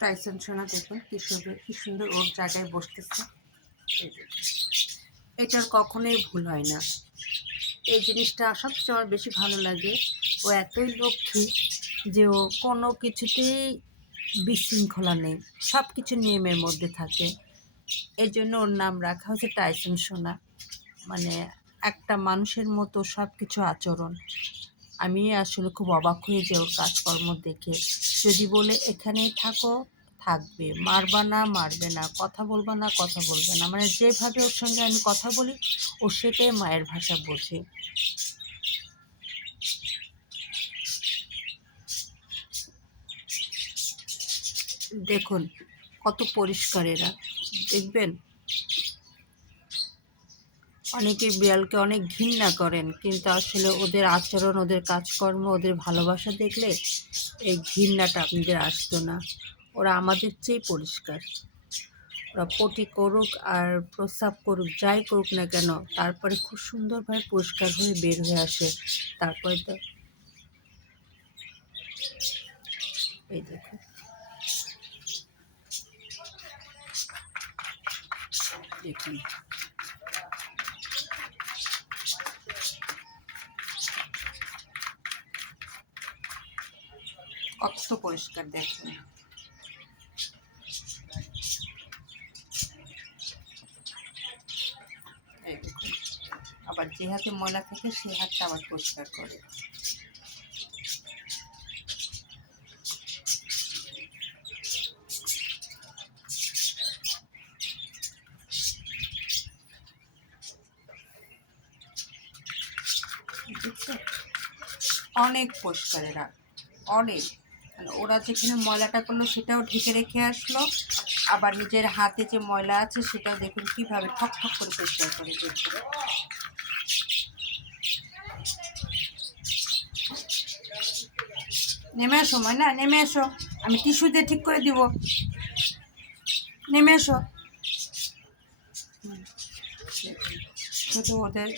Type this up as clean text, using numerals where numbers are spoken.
Tyson সোনা দেখুন কি সুন্দর ওর জায়গায় বসতেছে। এটার কখনোই ভুল হয় না। এই জিনিসটা সবচেয়ে আমার বেশি ভালো লাগে। ও এতই লক্ষ্মী যে ও কোনো কিছুতেই বিশৃঙ্খলা নেই, সব কিছু নিয়মের মধ্যে থাকে। এই জন্য ওর নাম রাখা হয়েছে টাইসন সোনা। মানে একটা মানুষের মতো সব কিছু আচরণ। আমি আসলে খুব অবাক হয়ে যে ওর কাজকর্ম দেখে। যদি বলে এখানেই থাকো, থাকবে, মারবা না মারবে না, কথা বলবা না কথা বলবে না, মানে যেভাবে ওর সঙ্গে আমি কথা বলি ও সেটাই মায়ের ভাষা বোঝে। দেখুন কত পরিষ্কার এরা, দেখবেন। অনেকে বিড়ালকে অনেক ঘৃণা করেন, কিন্তু আসলে ওদের আচরণ, ওদের কাজকর্ম, ওদের ভালোবাসা দেখলে এই ঘৃণাটা আপনাদের আসতো না। ওরা আমাদের চেয়ে পরিষ্কার। ওরা পটি করুক আর প্রস্রাব করুক, যাই করুক না কেন, তারপরে খুব সুন্দরভাবে পরিষ্কার হয়ে বের হয়ে আসে। তারপরে তো এই দেখুন, দেখুন কত পরিষ্কার, দেখুন। এই দেখুন, আবার যে হাতে ময়লা থাকে সেই হাতটা আবার পরিষ্কার করে। অনেক পরিষ্কার এরা, অনেক। ওরা যেখানে ময়লাটা করলো সেটাও ঢেকে রেখে আসলো, আবার নিজের হাতে যে ময়লা আছে সেটাও দেখুন কীভাবে ঠক ঠক করে পরিষ্কার করে দিচ্ছে। নেমে এসো ময়না, নেমে এসো, আমি টিস্যু দিয়ে ঠিক করে দিব, নেমে এসো। শুধু ওদের